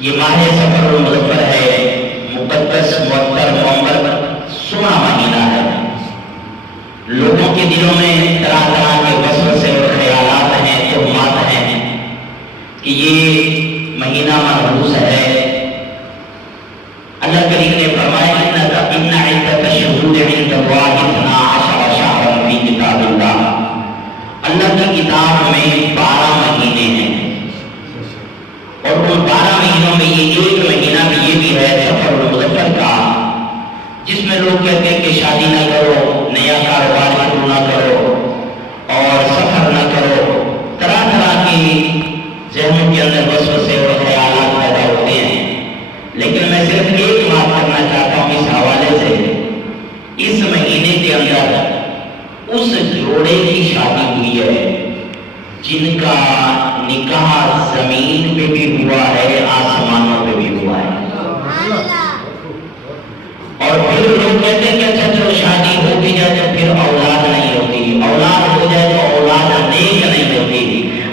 یہ ماہ سفر المظفر ہے، مقدس معطر معمر سنا مہینہ ہے۔ لوگوں کے دلوں میں طرح طرح کے وسوسے اور خیالات ہیں، تہمات ہیں کہ یہ مہینہ منحوس ہے۔ اللہ کریم نے فرمایا ان عدت الشہور عند اللہ 12 شہرا فی کتاب اللہ، اللہ کی کتاب میں 12 مہینے ہیں، اور ان 12 مہینوں میں یہ ایک مہینہ بھی یہ بھی ہے سفر المظفر کا، جس میں لوگ کہتے ہیں کہ شادی نہ کرو، نیا کاروبار شروع نہ کرو اور سفر نہ کرو، طرح طرح کی ذہنوں کے اندر وسوسے اور خیالات پیدا ہوتے ہیں۔ لیکن میں صرف ایک بات کرنا چاہتا ہوں اس حوالے سے، اس مہینے کے اندر اس جوڑے کی شادی ہوئی ہے جن کا نکاح زمین پہ بھی ہوا ہے، آسمانوں پہ بھی ہوا ہے۔ اور پھر لوگ کہتے ہیں کہ اچھا چلو شادی ہو بھی جائے تو پھر اولاد نہیں ہوتی، اولاد ہو جائے تو اولاد نیک نہیں ہوتی۔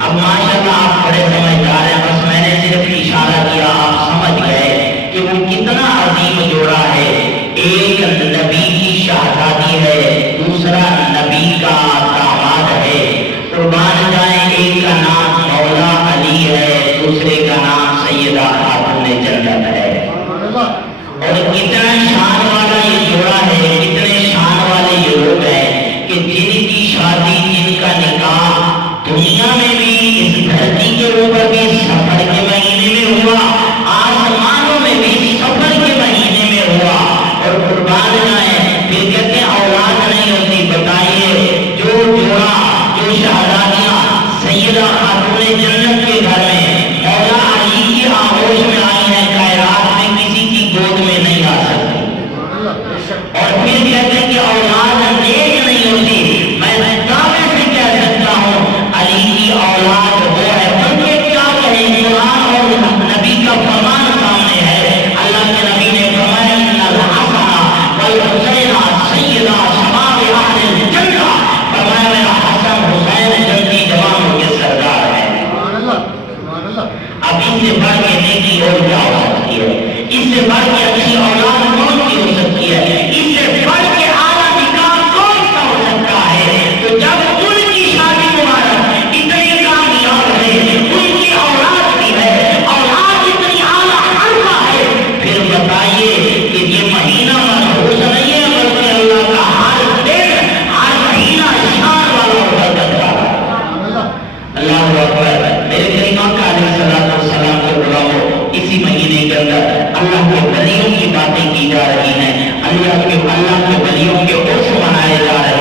اب ماشاءاللہ آپ بڑے سمجھدار ہیں، بس میں نے صرف اشارہ کیا، آپ سمجھ گئے کہ وہ کتنا عظیم جوڑا ہے۔ ایک نبی کی شہزادی ہے، دوسرا نبی کا داماد ہے، قربان جائیں، ایک کا نام مولا علی ہے، دوسرے کا نام سیدہ خاتون جنت ہے۔ اور کتنا شان والا یہ جوڑا ہے، کتنے شان والے یہ لوگ ہیں کہ جن کی شادی، جن کا نکاح دنیا میں بھی، اس دھرتی کے اوپر بھی سفر کے مہینے میں ہوا، آسمانوں میں بھی سفر کے مہینے میں ہوا۔ اور قربان جائیں، پھر کہتے ہیں اولاد نہیں ہوتی۔ بتائیے جو جوڑا، جو شہزادیاں سیدہ خاتون جنت کے گھر میں مولا علی کی آغوش میں آئی ہیں، کائنات میں کسی کی گود میں نہیں آ سکتی۔ اور پھر کہتے ہیں کہ اولاد نیک نہیں ہوتی۔ میں دعوے سے کہہ سکتا ہوں علی کی اولاد وہ ہے، بلکہ کیا کہیں، قرآن اور نبی کا فرمان سامنے ہے۔ اللہ کے نبی نے فرمایا ان الحسن والحسین سیدا شباب اہل الجنہ، فرمایا میرا حسن حسین جنتی جوانوں کے سردار ہیں۔ اب اس سے بڑھ کے نیکی اور کیا ہو سکتی ہے؟ اس سے بڑھ کے اچھی اولاد کون کی ہو سکتی ہے؟ اس سے بڑھ کے اعلیٰ نکاح کون سا ہو سکتا ہے؟ تو جب ان کی شادی مبارک اتنی کامیاب ہے، ان کی اولاد بھی ہے، اولاد اتنی اعلیٰ حلقہ ہے، پھر بتائیے کہ یہ مہینہ منحوس نہیں ہے، بلکہ اللہ کا ہر دن، ہر مہینہ شان والا اور برکت والا ہے۔ اللہ اکبر۔ میرے کریم آقا علیہ السلام کے غلاموں، اسی مہینے کے اندر اللہ کے ولیوں کی باتیں کی جا رہی ہیں، اللہ کے ولیوں کے عرس منائے جا رہے ہیں۔